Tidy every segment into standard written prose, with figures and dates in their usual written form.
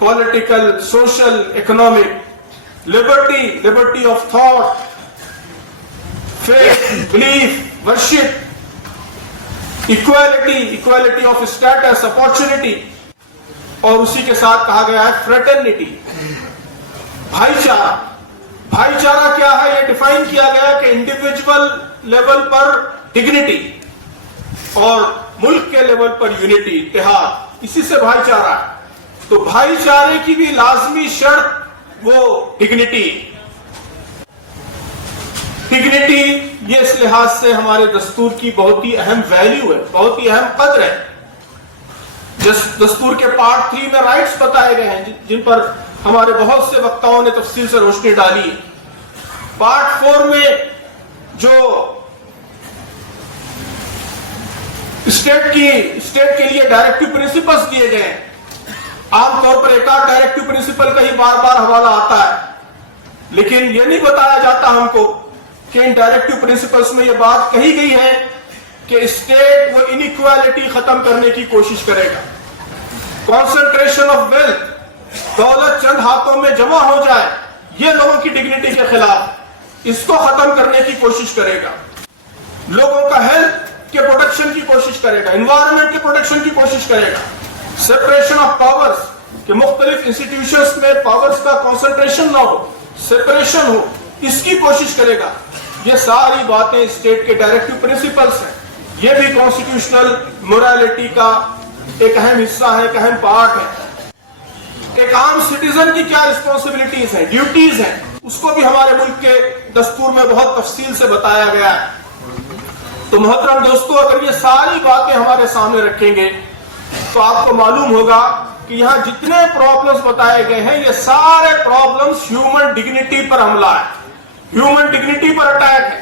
political, social, economic, liberty of thought, faith, belief, worship, equality of status, opportunity, اور اسی کے ساتھ کہا گیا ہے fraternity, بھائی چارہ کیا ہے یہ ڈیفائن کیا گیا کہ انڈیویجول لیول پر ڈگنیٹی اور ملک کے لیول پر یونٹی, اتحاد, اسی سے بھائی چارہ ہے. تو بھائی چارے کی بھی لازمی شرط وہ ڈگنیٹی یہ اس لحاظ سے ہمارے دستور کی بہت ہی اہم ویلیو ہے, بہت ہی اہم قدر ہے. دستور کے پارٹ 3 میں رائٹس بتائے گئے ہیں جن پر ہمارے بہت سے وقتاؤں نے تفصیل سے روشنی ڈالی ہے. پارٹ 4 میں جو اسٹیٹ کے لیے ڈائریکٹو پرنسپلز دیے گئے ہیں, عام طور پر ایک آدھ ڈائریکٹو پرنسپل کا ہی بار بار حوالہ آتا ہے, لیکن یہ نہیں بتایا جاتا ہم کو کہ ان ڈائریکٹو پرنسپلز میں یہ بات کہی گئی ہے کہ اسٹیٹ وہ انیکوالٹی ختم کرنے کی کوشش کرے گا. کانسنٹریشن آف ویلتھ, دولت چند ہاتھوں میں جمع ہو جائے, یہ لوگوں کی ڈگنیٹی کے خلاف, اس کو ختم کرنے کی کوشش کرے گا. لوگوں کا ہیلتھ کے پروٹیکشن کی کوشش کرے گا, انوائرمنٹ کے پروٹیکشن کی کوشش کرے گا. سیپریشن آف پاورز, کہ مختلف انسٹیٹیوشنز میں پاورز کا کانسنٹریشن نہ ہو, سیپریشن ہو, اس کی کوشش کرے گا. یہ ساری باتیں اسٹیٹ کے ڈائریکٹو پرنسپلز ہیں. یہ بھی کانسٹیٹیوشنل مورالیٹی کا ایک اہم حصہ ہے, ایک اہم پارٹ ہے. ایک عام سٹیزن کی کیا رسپانسبلٹیز ہیں, ڈیوٹیز ہیں, اس کو بھی ہمارے ملک کے دستور میں بہت تفصیل سے بتایا گیا ہے. تو محترم دوستو, اگر یہ ساری باتیں ہمارے سامنے رکھیں گے تو آپ کو معلوم ہوگا کہ یہاں جتنے پرابلمز بتائے گئے ہیں یہ سارے پرابلمز ہیومن ڈگنیٹی پر حملہ ہے, ہیومن ڈگنیٹی پر اٹیک ہے.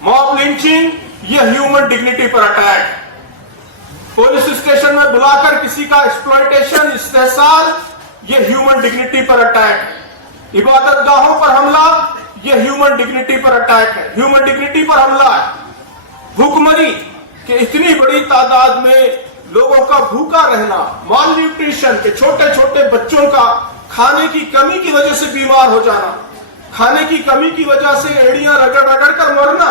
موب لنچنگ یہ ہیومن ڈگنیٹی پر اٹیک ہے. پولیس اسٹیشن میں بلا کر کسی کا ایکسپلائٹیشن, استحصال, یہ ہیومن ڈگنیٹی پر اٹیک ہے. عبادت گاہوں پر حملہ یہ ہیومن ڈگنیٹی پر اٹیک ہے, ہیومن ڈگنیٹی پر حملہ ہے. بھوکمری, کہ اتنی بڑی تعداد میں لوگوں کا بھوکا رہنا, مال نیوٹریشن, کہ چھوٹے چھوٹے بچوں کا کھانے کی کمی کی وجہ سے بیمار ہو جانا, کھانے کی کمی کی وجہ سے ایڑیاں رگڑ رگڑ کر مرنا.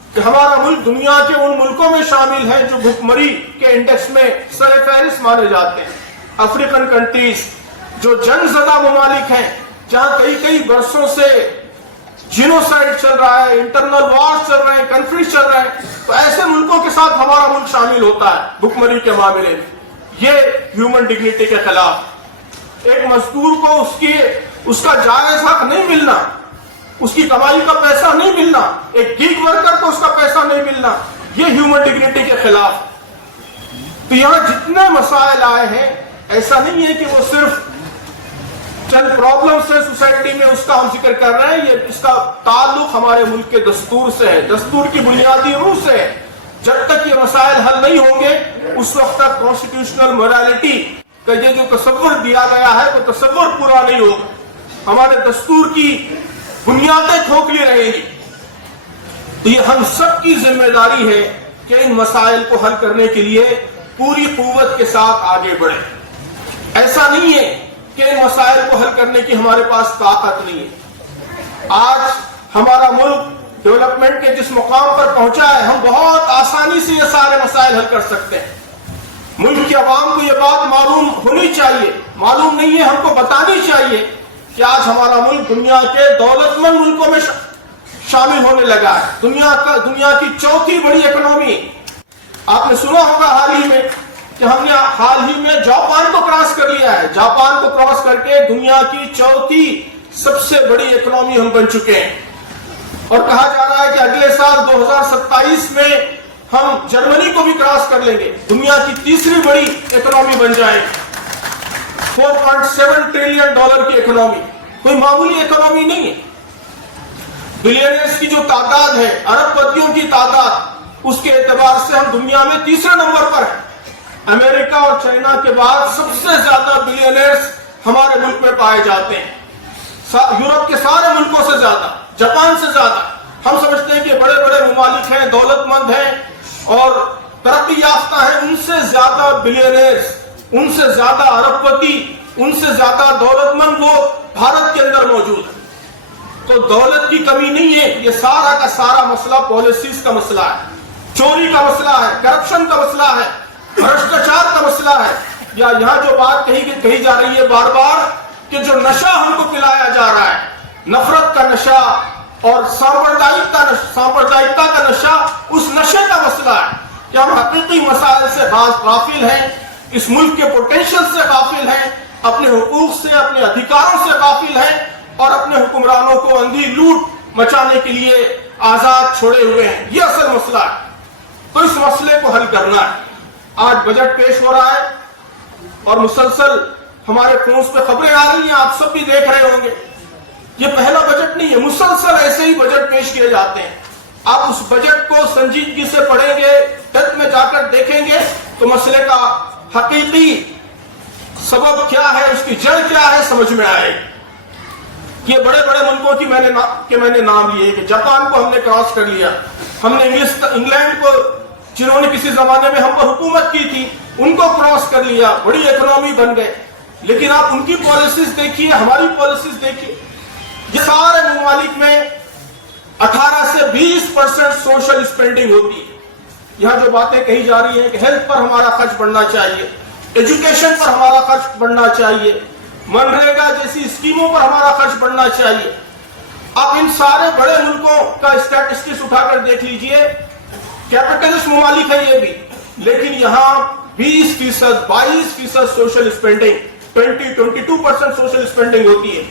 کہ ہمارا ملک دنیا کے ان ملکوں میں شامل ہے جو بھوکمری کے انڈیکس میں سر فہرست مانے جاتے ہیں. افریقن کنٹریز جو جنگ زدہ ممالک ہیں, جہاں کئی برسوں سے جینوسائیڈ چل رہا ہے, انٹرنل وار چل رہے ہیں, کنفلکٹ چل رہے ہیں, تو ایسے ملکوں کے ساتھ ہمارا ملک شامل ہوتا ہے بھوکمری کے معاملے میں. یہ ہیومن ڈگنیٹی کے خلاف. ایک مزدور کو اس کا جائز حق نہیں ملنا, اس کی کمائی کا پیسہ نہیں ملنا, ایک گیگ ورکر کو اس کا پیسہ نہیں ملنا, یہ ہیومن ڈگنیٹی کے خلاف. تو یہاں جتنے مسائل آئے ہیں, ایسا نہیں ہے کہ وہ صرف چند پرابلمز سے سوسائٹی میں اس کا ہم ذکر کر رہے ہیں. یہ اس کا تعلق ہمارے ملک کے دستور سے ہے, دستور کی بنیادی روح سے ہے. جب تک یہ مسائل حل نہیں ہوں گے اس وقت تک کانسٹیٹیوشنل مورالیٹی کا یہ جو تصور دیا گیا ہے وہ تصور پورا نہیں ہوگا. ہمارے دستور کی بنیادیں کھوکھلی رہیں گی. تو یہ ہم سب کی ذمہ داری ہے کہ ان مسائل کو حل کرنے کے لیے پوری قوت کے ساتھ آگے بڑھیں. ایسا نہیں ہے کہ ان مسائل کو حل کرنے کی ہمارے پاس طاقت نہیں ہے. آج ہمارا ملک ڈیولپمنٹ کے جس مقام پر پہنچا ہے, ہم بہت آسانی سے یہ سارے مسائل حل کر سکتے ہیں. ملک کی عوام کو یہ بات معلوم ہونی چاہیے, معلوم نہیں ہے, ہم کو بتانی چاہیے کہ آج ہمارا ملک دنیا کے دولت مند ملکوں میں شامل ہونے لگا ہے. دنیا کی چوتھی بڑی اکنومی. آپ نے سنا ہوگا حال ہی میں کہ ہم نے حال ہی میں جاپان کو کراس کر لیا ہے. جاپان کو کراس کر کے دنیا کی چوتھی سب سے بڑی اکنومی ہم بن چکے ہیں. اور کہا جا رہا ہے کہ اگلے سال 2027 میں ہم جرمنی کو بھی کراس کر لیں گے, دنیا کی تیسری بڑی اکنومی بن جائے گی. $4.7 ٹریلین کی اکنومی کوئی معمولی اکنومی نہیں ہے. بلینئرز کی جو تعداد ہے, ارب پتیوں کی تعداد, اس کے اعتبار سے ہم دنیا میں تیسرے نمبر پر ہیں. امریکہ اور چائنا کے بعد سب سے زیادہ بلینئرز ہمارے ملک میں پائے جاتے ہیں. یورپ کے سارے ملکوں سے زیادہ, جاپان سے زیادہ. ہم سمجھتے ہیں کہ بڑے بڑے ممالک ہیں, دولت مند ہیں اور ترقی یافتہ ہیں, ان سے زیادہ بلینئرز, ان سے زیادہ ارب پتی ان سے زیادہ دولت مند لوگ بھارت کے اندر موجود ہیں. تو دولت کی کمی نہیں ہے، یہ سارا کا سارا مسئلہ پالیسیز کا مسئلہ ہے، چوری کا مسئلہ ہے، کرپشن کا مسئلہ ہے، بھرشٹاچار کا مسئلہ ہے. یا یہاں جو بات کہی جا رہی ہے بار بار کہ جو نشہ ہم کو پلایا جا رہا ہے، نفرت کا نشہ اور سامپردائکتا کا نشہ، اس نشے کا مسئلہ ہے کہ ہم حقیقی مسائل سے غافل ہیں، اس ملک کے پوٹینشل سے غافل ہیں، اپنے حقوق سے، اپنے ادھیکاروں سے غافل ہیں، اور اپنے حکمرانوں کو اندھی لوٹ مچانے کے لیے آزاد چھوڑے ہوئے ہیں. یہ اصل مسئلہ ہے. تو اس مسئلے کو حل کرنا ہے. آج بجٹ پیش ہو رہا ہے اور مسلسل ہمارے فونز پہ خبریں آ رہی ہیں، آپ سب بھی دیکھ رہے ہوں گے. یہ پہلا بجٹ نہیں ہے، مسلسل ایسے ہی بجٹ پیش کیے جاتے ہیں. آپ اس بجٹ کو سنجیدگی سے پڑھیں گے، ڈیپتھ میں جا کر دیکھیں گے تو مسئلے کا حقیقی سبب کیا ہے، اس کی جڑ کیا ہے، سمجھ میں آئے. یہ بڑے بڑے ملکوں کی میں نے نام لیے کہ جاپان کو ہم نے کراس کر لیا، ہم نے انگلینڈ کو، جنہوں نے کسی زمانے میں ہم پر حکومت کی تھی، ان کو کراس کر لیا، بڑی اکنامی بن گئے. لیکن آپ ان کی پالیسیز دیکھیے، ہماری پالیسیز دیکھیے. یہ سارے ممالک میں 18 سے 20% سوشل اسپینڈنگ ہوتی ہے. یہاں جو باتیں کہی جا رہی ہیں کہ ہیلتھ پر ہمارا خرچ بڑھنا چاہیے، ایجوکیشن پر ہمارا خرچ بڑھنا چاہیے، منریگا جیسی اسکیموں پر ہمارا خرچ بڑھنا چاہیے. آپ ان سارے بڑے ملکوں کا اسٹیٹسٹکس اٹھا کر دیکھ لیجئے، کیپٹلسٹ ممالک ہے یہ بھی، لیکن یہاں 20%، 22% سوشل اسپینڈنگ، 22% سوشل اسپینڈنگ ہوتی ہے.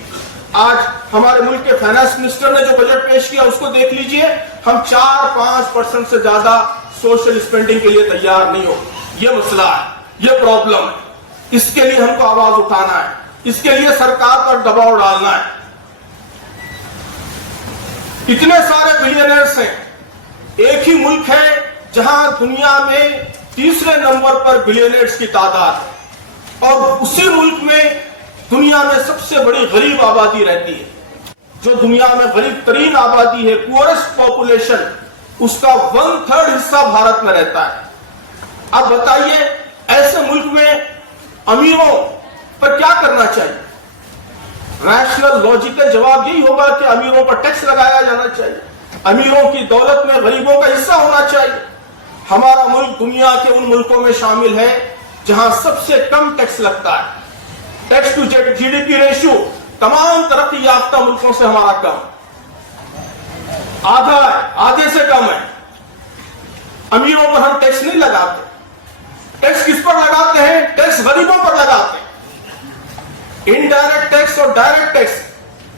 آج ہمارے ملک کے فائنانس منسٹر نے جو بجٹ پیش کیا اس کو دیکھ لیجئے، ہم 4-5% سے زیادہ سوشل اسپینڈنگ کے لیے تیار نہیں ہو. یہ مسئلہ ہے، یہ پرابلم ہے. اس کے لیے ہم کو آواز اٹھانا ہے، اس کے لیے سرکار پر دباؤ ڈالنا ہے. اتنے سارے بلینئرز ہیں. ایک ہی ملک ہے جہاں دنیا میں تیسرے نمبر پر بلینئرز کی تعداد ہے، اور اسی ملک میں دنیا میں سب سے بڑی غریب آبادی رہتی ہے. جو دنیا میں غریب ترین آبادی ہے، پورسٹ پاپولیشن، اس کا 1/3 حصہ بھارت میں رہتا ہے. اب بتائیے ایسے ملک میں امیروں پر کیا کرنا چاہیے؟ ریشنل لاجیکل جواب یہی ہوگا کہ امیروں پر ٹیکس لگایا جانا چاہیے، امیروں کی دولت میں غریبوں کا حصہ ہونا چاہیے. ہمارا ملک دنیا کے ان ملکوں میں شامل ہے جہاں سب سے کم ٹیکس لگتا ہے. Tax to G D P ratio تمام ترقی یافتہ ملکوں سے ہمارا کم، آدھا ہے، آدھے سے کم ہے. امیروں پر ہم ٹیکس نہیں لگاتے. ٹیکس کس پر لگاتے ہیں؟ ٹیکس غریبوں پر لگاتے ہیں. انڈائریکٹ ٹیکس اور ڈائریکٹ ٹیکس،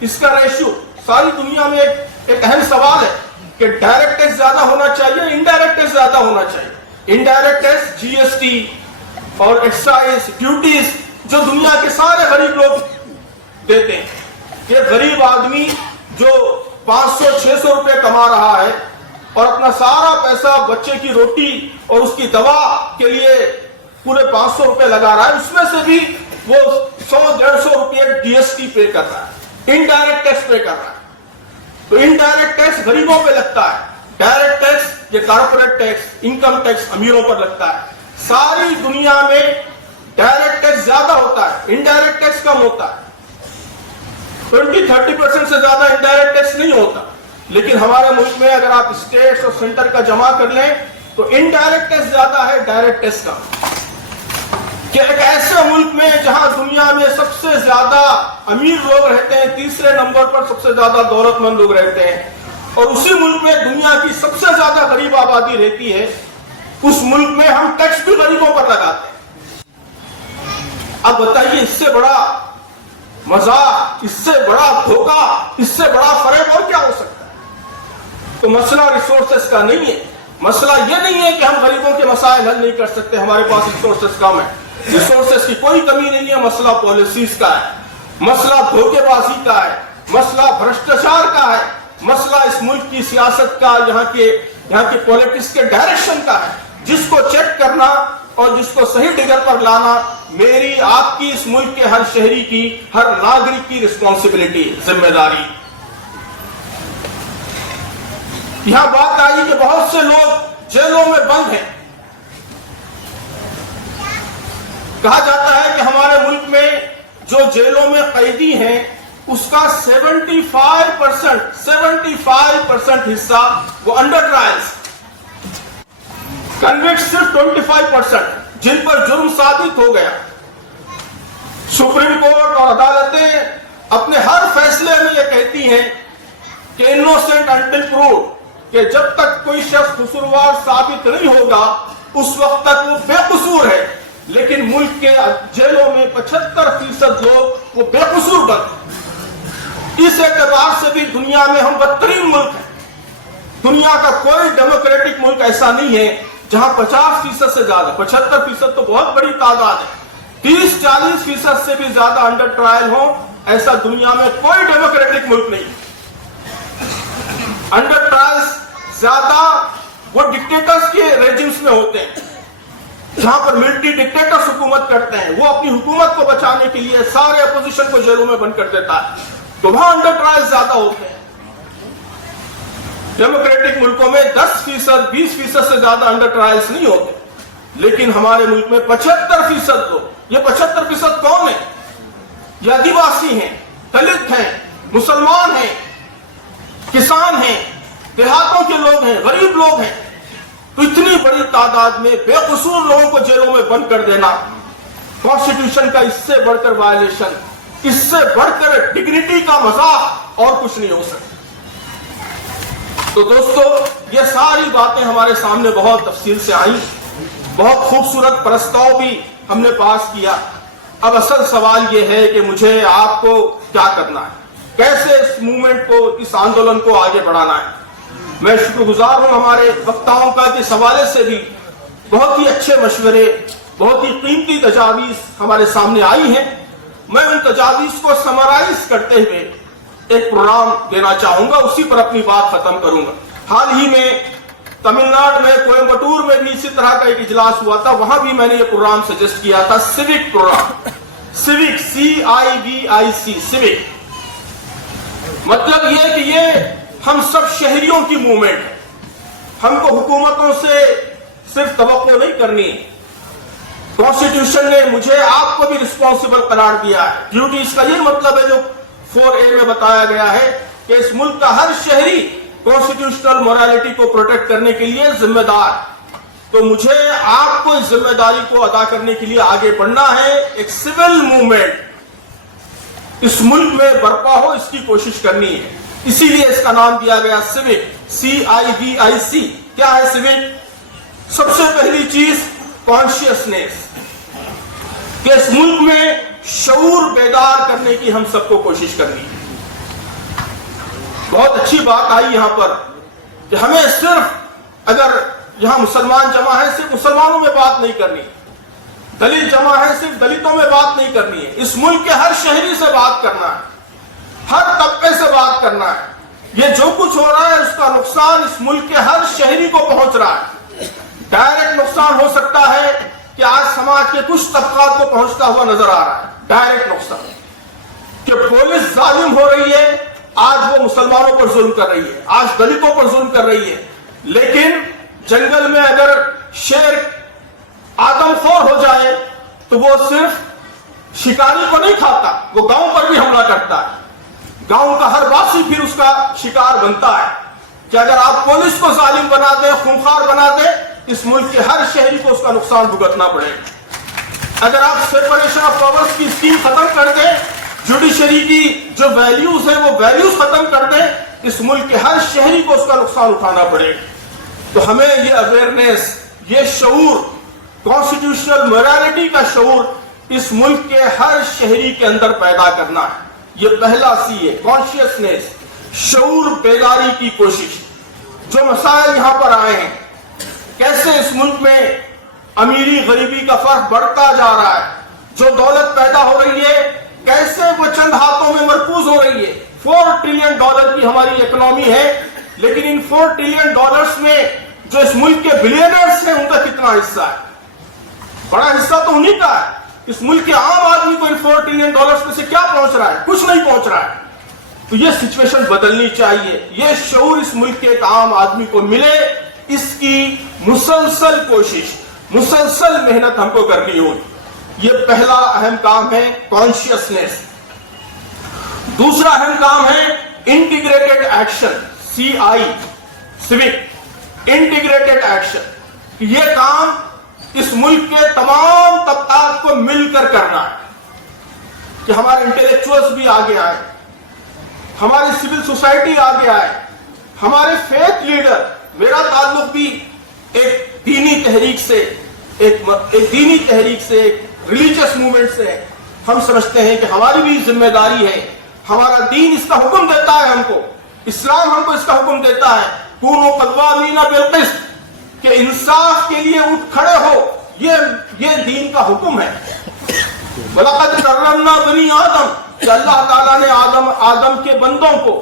اس کا ریشو ساری دنیا میں ایک اہم سوال ہے کہ ڈائریکٹ ٹیکس زیادہ ہونا چاہیے، انڈائریکٹ ٹیکس زیادہ ہونا چاہیے. Indirect tax G S T اور ایکسائز ڈیوٹیز جو دنیا کے سارے غریب لوگ دیتے ہیں. یہ غریب آدمی جو 500-600 روپے کما رہا ہے اور اپنا سارا پیسہ بچے کی روٹی اور اس کی دوا کے لیے پورے 500 روپے لگا رہا ہے، اس میں سے بھی وہ 100-150 روپے ڈی ایس ٹی پے کر رہا ہے، انڈائریکٹ ٹیکس پے کر رہا ہے. تو انڈائریکٹ ٹیکس غریبوں پہ لگتا ہے، ڈائریکٹ ٹیکس، یہ کارپوریٹ ٹیکس، انکم ٹیکس امیروں پر لگتا ہے. ساری دنیا میں ڈائریکٹ ٹیکس زیادہ ہوتا ہے، انڈائریکٹ ٹیکس کم ہوتا ہے. 20-30% سے زیادہ انڈائریکٹ ٹیکس نہیں ہوتا. لیکن ہمارے ملک میں اگر آپ اسٹیٹس اور سینٹر کا جمع کر لیں تو انڈائریکٹ ٹیکس زیادہ ہے، ڈائریکٹ ٹیکس کم. کہ ایک ایسے ملک میں جہاں دنیا میں سب سے زیادہ امیر لوگ رہتے ہیں، تیسرے نمبر پر سب سے زیادہ دولت مند لوگ رہتے ہیں، اور اسی ملک میں دنیا کی سب سے زیادہ غریب آبادی رہتی ہے، اس ملک میں ہم ٹیکس بھی غریبوں پر لگاتے ہیں. اب بتائیے اس سے بڑا مذاق، اس سے بڑا دھوکہ، اس سے بڑا فریب اور کیا ہو سکتا ہے؟ تو مسئلہ ریسورسز کا نہیں ہے. مسئلہ یہ نہیں ہے کہ ہم غریبوں کے مسائل حل نہیں کر سکتے، ہمارے پاس ریسورسز کم ہے. ریسورسز کی کوئی کمی نہیں ہے. مسئلہ پالیسیز کا ہے، مسئلہ دھوکے بازی کا ہے، مسئلہ بھرشٹاچار کا ہے، مسئلہ اس ملک کی سیاست کا، یہاں کے پولیٹکس کے ڈائریکشن کا ہے، جس کو چیک کرنا اور جس کو صحیح ڈگر پر لانا میری، آپ کی، اس ملک کے ہر شہری کی، ہر ناگرک کی ریسپانسبلٹی، ذمہ داری. یہاں بات آئی کہ بہت سے لوگ جیلوں میں بند ہیں. کہا جاتا ہے کہ ہمارے ملک میں جو جیلوں میں قیدی ہیں اس کا 75% حصہ وہ انڈر ٹرائلز، کنوکٹ صرف 25%، جن پر جرم ثابت ہو گیا۔ سپریم کورٹ اور عدالتیں اپنے ہر فیصلے میں یہ کہتی ہیں کہ انوسنٹ انٹل پرووڈ، کہ جب تک کوئی شخص قصوروار ثابت نہیں ہوگا اس وقت تک وہ بے قصور ہے، لیکن ملک کے جیلوں میں 75% لوگ وہ بے قصور بند ہیں۔ اس اعتبار سے بھی دنیا میں ہم بدترین ملک ہیں۔ دنیا کا کوئی ڈیموکریٹک ملک ایسا نہیں ہے جہاں 50% سے زیادہ، 75% تو بہت بڑی تعداد ہے، 30-40% سے بھی زیادہ انڈر ٹرائل ہوں، ایسا دنیا میں کوئی ڈیموکریٹک ملک نہیں۔ انڈر ٹرائلز زیادہ وہ ڈکٹیٹرز کے ریجمز میں ہوتے ہیں، جہاں پر ملٹری ڈکٹیٹرز حکومت کرتے ہیں، وہ اپنی حکومت کو بچانے کے لیے سارے اپوزیشن کو جیلوں میں بند کر دیتا ہے، تو وہاں انڈر ٹرائل زیادہ ہوتے ہیں۔ ڈیموکریٹک ملکوں میں 10%، 20% سے زیادہ انڈر ٹرائلز نہیں ہوتے، لیکن ہمارے ملک میں 75% لوگ، یہ 75% کون ہیں؟ یہ آدیواسی ہیں، دلت ہیں، مسلمان ہیں، کسان ہیں، دیہاتوں کے لوگ ہیں، غریب لوگ ہیں۔ تو اتنی بڑی تعداد میں بے قصور لوگوں کو جیلوں میں بند کر دینا، کانسٹیٹیوشن کا اس سے بڑھ کر وائلیشن، اس سے بڑھ کر ڈگنیٹی کا مذاق اور کچھ نہیں ہو سکتا۔ تو دوستو، یہ ساری باتیں ہمارے سامنے بہت تفصیل سے آئیں، بہت خوبصورت پرستاؤ بھی ہم نے پاس کیا۔ اب اصل سوال یہ ہے کہ مجھے آپ کو کیا کرنا ہے، کیسے اس موومنٹ کو، اس آندولن کو آگے بڑھانا ہے۔ میں شکر گزار ہوں ہمارے وکتاؤں کا کہ اس حوالے سے بھی بہت ہی اچھے مشورے، بہت ہی قیمتی تجاویز ہمارے سامنے آئی ہیں۔ میں ان تجاویز کو سمرائز کرتے ہوئے ایک پروگرام دینا چاہوں گا، اسی پر اپنی بات ختم کروں گا۔ حال ہی میں تمل ناڈو میں کوئمبٹور میں بھی اسی طرح کا ایک اجلاس ہوا تھا، وہاں بھی میں نے یہ پروگرام سجیسٹ کیا تھا، civic program, civic CIVIC، civic مطلب یہ کہ یہ ہم سب شہریوں کی موومنٹ ہے۔ ہم کو حکومتوں سے صرف توقع نہیں کرنی، کانسٹیٹیوشن نے مجھے آپ کو بھی رسپانسبل قرار دیا ہے۔ ڈیوٹی اس کا یہ مطلب ہے جو 4A میں بتایا گیا ہے کہ اس ملک کا ہر شہری کانسٹیٹیوشنل مورالیٹی کو پروٹیکٹ کرنے کے لیے ذمہ دار۔ تو مجھے آپ کو اس ذمہ داری کو ادا کرنے کے لیے آگے بڑھنا ہے، ایک سول موومنٹ اس ملک میں برپا ہو، اس کی کوشش کرنی ہے۔ اسی لیے اس کا نام دیا گیا سیوک، CIVIC۔ کیا ہے سیوک؟ سب سے پہلی چیز کانشیسنیس، کہ اس ملک میں شعور بیدار کرنے کی ہم سب کو کوشش کرنی ہے۔ بہت اچھی بات آئی یہاں پر کہ ہمیں صرف، اگر یہاں مسلمان جمع ہے، صرف مسلمانوں میں بات نہیں کرنی، دلت جمع ہے، صرف دلتوں میں بات نہیں کرنی ہے، اس ملک کے ہر شہری سے بات کرنا ہے، ہر طبقے سے بات کرنا ہے۔ یہ جو کچھ ہو رہا ہے اس کا نقصان اس ملک کے ہر شہری کو پہنچ رہا ہے۔ ڈائریکٹ نقصان ہو سکتا ہے کہ آج سماج کے کچھ طبقات کو پہنچتا ہوا نظر آ رہا ہے، ڈائریکٹ نقصان، کہ پولیس ظالم ہو رہی ہے، آج وہ مسلمانوں پر ظلم کر رہی ہے، آج دلتوں پر ظلم کر رہی ہے۔ لیکن جنگل میں اگر شیر آدم خور ہو جائے تو وہ صرف شکاری کو نہیں کھاتا، وہ گاؤں پر بھی حملہ کرتا ہے، گاؤں کا ہر واسی پھر اس کا شکار بنتا ہے۔ کہ اگر آپ پولیس کو ظالم بنا دیں، خونخوار بنا دیں، اس ملک کے ہر شہری کو اس کا نقصان بھگتنا پڑے گا۔ اگر آپ سیپریشن آف پاورز کی اسکیم ختم کر دیں، جوڈیشری کی جو ویلیوز ہیں وہ ویلیوز ختم کر دیں، اس ملک کے ہر شہری کو اس کا نقصان اٹھانا پڑے گا۔ تو ہمیں یہ اویئرنیس، یہ شعور، کانسٹیٹیوشنل مورالیٹی کا شعور اس ملک کے ہر شہری کے اندر پیدا کرنا ہے۔ یہ پہلا سی ہے، کانشیسنیس، شعور بیداری کی کوشش۔ جو مسائل یہاں پر آئے ہیں، کیسے اس ملک میں امیری غریبی کا فرق بڑھتا جا رہا ہے، جو دولت پیدا ہو رہی ہے کیسے وہ چند ہاتھوں میں مرکوز ہو رہی ہے۔ $4 ٹریلین کی ہماری اکنامی ہے، لیکن ان $4 ٹریلین میں جو اس ملک کے بلینئرز ہیں ان کا کتنا حصہ ہے؟ بڑا حصہ تو انہی کا ہے۔ اس ملک کے عام آدمی کو ان $4 ٹریلین میں سے کیا پہنچ رہا ہے؟ کچھ نہیں پہنچ رہا ہے۔ تو یہ سچویشن بدلنی چاہیے، یہ شعور اس ملک کے ایک عام آدمی کو ملے، اس کی مسلسل کوشش، مسلسل محنت ہم کو کرنی ہوگی۔ یہ پہلا اہم کام ہے کانشیسنیس. دوسرا اہم کام ہے integrated action, CI, civic integrated action. یہ کام اس ملک کے تمام طبقات کو مل کر کرنا ہے کہ ہمارے انٹلیکچوئلز بھی آگے آئے, ہماری سول سوسائٹی آگے آئے, ہمارے فیتھ لیڈر. میرا تعلق بھی ایک دینی تحریک سے, ایک ریلیجیس موومنٹ سے ہے. ہم سمجھتے ہیں کہ ہماری بھی ذمہ داری ہے, ہمارا دین اس کا حکم دیتا ہے ہم کو, اسلام ہم کو اس کا حکم دیتا ہے, کونوا قوامین بالقسط, کہ انصاف کے لیے اٹھ کھڑے ہو. یہ دین کا حکم ہے. وَلَقَدْ كَرَّمْنَا بَنِي آدم, کہ اللہ تعالیٰ نے آدم کے بندوں کو,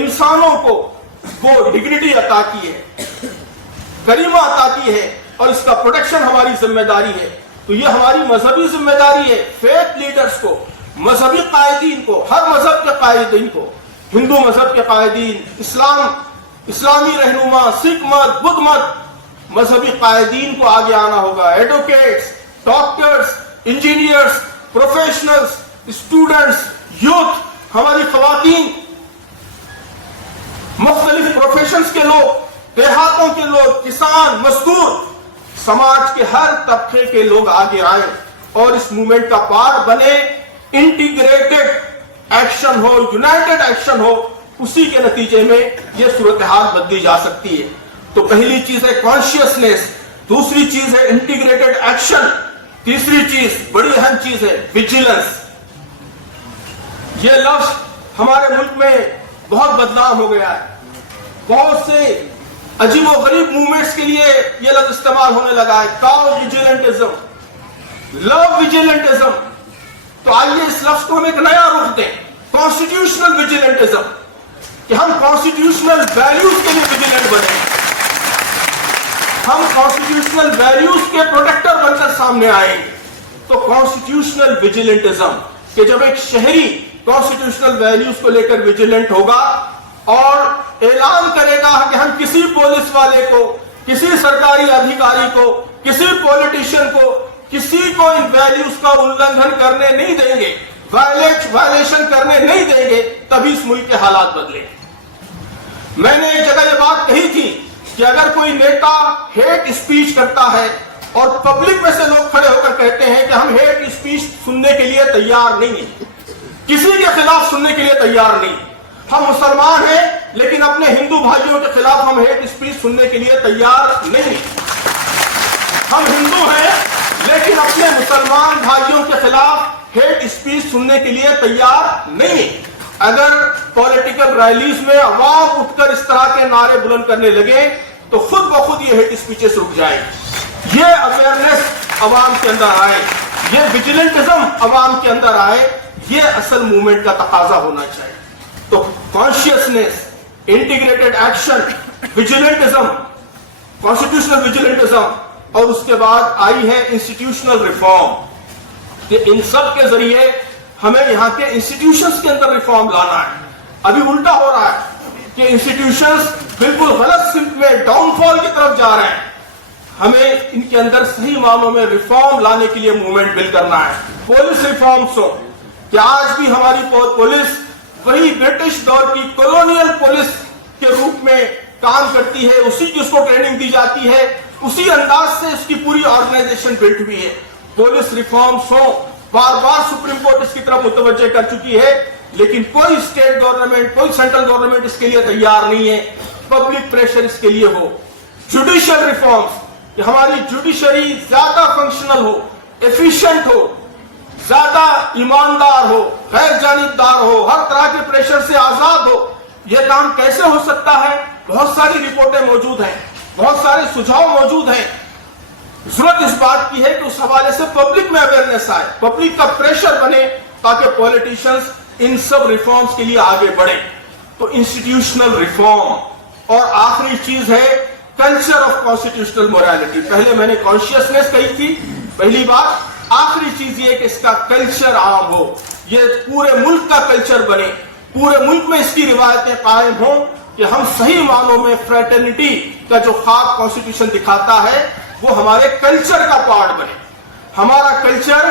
انسانوں کو وہ ڈگنیٹی عطا کی ہے, کریمہ عطا کی ہے, اور اس کا پروٹیکشن ہماری ذمہ داری ہے. تو یہ ہماری مذہبی ذمہ داری ہے, فیتھ لیڈرز کو, مذہبی قائدین کو, ہر مذہب کے قائدین کو, ہندو مذہب کے قائدین, اسلامی رہنما, سکھ مت, بدھ مت, مذہبی قائدین کو آگے آنا ہوگا. Advocates, doctors, engineers, professionals, students, youth, ہماری خواتین, مختلف پروفیشنز کے لوگ, دیہاتوں کے لوگ, کسان, مزدور, سماج کے ہر طبقے کے لوگ آگے آئیں اور اس موومنٹ کا پارٹ بنے. انٹیگریٹڈ ایکشن ہو, یونائٹڈ ایکشن ہو, اسی کے نتیجے میں یہ صورتحال بدلی جا سکتی ہے. تو پہلی چیز ہے کانشیسنیس, دوسری چیز ہے انٹیگریٹڈ ایکشن, تیسری چیز, بڑی اہم چیز ہے ویجیلنس. یہ لفظ ہمارے ملک میں بہت بدنام ہو گیا ہے. بہت سے عجیب و غریب موومنٹس کے لیے یہ لفظ استعمال ہونے لگا ہے, کاؤ ویجیلنٹزم, لو ویجیلنٹزم. تو آئیے اس لفظ کو ہم ایک نیا رخ دیں, کانسٹیٹیوشنل ویجیلنٹزم, کہ ہم کانسٹیٹیوشنل ویلیوز کے لیے ویجیلنٹ بنیں, ہم کانسٹیٹیوشنل ویلیوز کے پروٹیکٹر بن کر سامنے آئیں. تو کانسٹیٹیوشنل ویجیلنٹزم, کہ جب ایک شہری کانسٹیٹیوشنل ویلیوز کو لے کر ویجیلنٹ ہوگا اور اعلان کرے گا کہ ہم کسی پولیس والے کو, کسی سرکاری ادھیکاری کو, کسی پولیٹیشین کو, کسی کو ان ویلیوز کا اللنگھن کرنے نہیں دیں گے, وائلیشن کرنے نہیں دیں گے, تبھی اس ملک کے حالات بدلیں. میں نے ایک جگہ یہ بات کہی تھی کہ اگر کوئی نیتا ہیٹ اسپیچ کرتا ہے اور پبلک میں سے لوگ کھڑے ہو کر کہتے ہیں کہ ہم ہیٹ اسپیچ سننے کے لیے تیار نہیں ہیں, کسی کے خلاف سننے کے لیے تیار نہیں, ہم مسلمان ہیں لیکن اپنے ہندو بھائیوں کے خلاف ہم ہیٹ اسپیچ سننے کے لیے تیار نہیں, ہم ہندو ہیں لیکن اپنے مسلمان بھائیوں کے خلاف ہیٹ اسپیچ سننے کے لیے تیار نہیں. اگر پولیٹیکل ریلیز میں عوام اٹھ کر اس طرح کے نعرے بلند کرنے لگے تو خود بخود یہ ہیٹ اسپیچز رک جائیں. یہ اویئرنیس عوام کے اندر آئے, یہ ویجیلنٹزم عوام کے اندر آئے, یہ اصل موومنٹ کا تقاضا ہونا چاہیے. تو کانشیسنیس, انٹیگریٹڈ ایکشن, ویجیلنٹزم, کانسٹیٹیوشنل ویجیلنٹزم, اور اس کے بعد آئی ہے انسٹیٹیوشنل ریفارم, کہ ان سب کے ذریعے ہمیں یہاں کے انسٹیٹیوشنز کے اندر ریفارم لانا ہے. ابھی الٹا ہو رہا ہے کہ انسٹیٹیوشنز بالکل غلط سمت میں ڈاؤن فال کی طرف جا رہے ہیں. ہمیں ان کے اندر صحیح معنوں میں ریفارم لانے کے لیے موومنٹ بلڈ کرنا ہے. پولیس ریفارمز ہو, کہ آج بھی ہماری پولیس وہی برٹش دور کی کولونیل پولیس کے روپ میں کام کرتی ہے, اسی کی اس کو ٹریننگ دی جاتی ہے, اسی انداز سے اس کی پوری آرگنائزیشن بلڈ ہوئی ہے. پولیس ریفارمز ہو, بار بار سپریم کورٹ اس کی طرف متوجہ کر چکی ہے, لیکن کوئی اسٹیٹ گورنمنٹ, کوئی سینٹرل گورنمنٹ اس کے لیے تیار نہیں ہے. پبلک پریشر اس کے لیے ہو. جوڈیشل ریفارمز, کہ ہماری جوڈیشری زیادہ فنکشنل ہو, ایفیشنٹ ہو, زیادہ ایماندار ہو, غیر جانبدار ہو, ہر طرح کے پریشر سے آزاد ہو. یہ کام کیسے ہو سکتا ہے؟ بہت ساری رپورٹیں موجود ہیں, بہت سارے سجھاؤ موجود ہیں. ضرورت اس بات کی ہے کہ اس حوالے سے پبلک میں اویئرنیس آئے, پبلک کا پریشر بنے, تاکہ پولیٹیشنز ان سب ریفارمز کے لیے آگے بڑھیں. تو انسٹیٹیوشنل ریفارم. اور آخری چیز ہے کلچر آف کانسٹیٹیوشنل موریلٹی. پہلے میں نے کانشیسنیس کہی تھی, پہلی بات. آخری چیز یہ کہ اس کا کلچر عام ہو, یہ پورے ملک کا کلچر بنے, پورے ملک میں اس کی روایتیں قائم ہوں, کہ ہم صحیح معنوں میں فریٹرنیٹی کا جو خواب کانسٹیٹیوشن دکھاتا ہے وہ ہمارے کلچر کا پارٹ بنے. ہمارا کلچر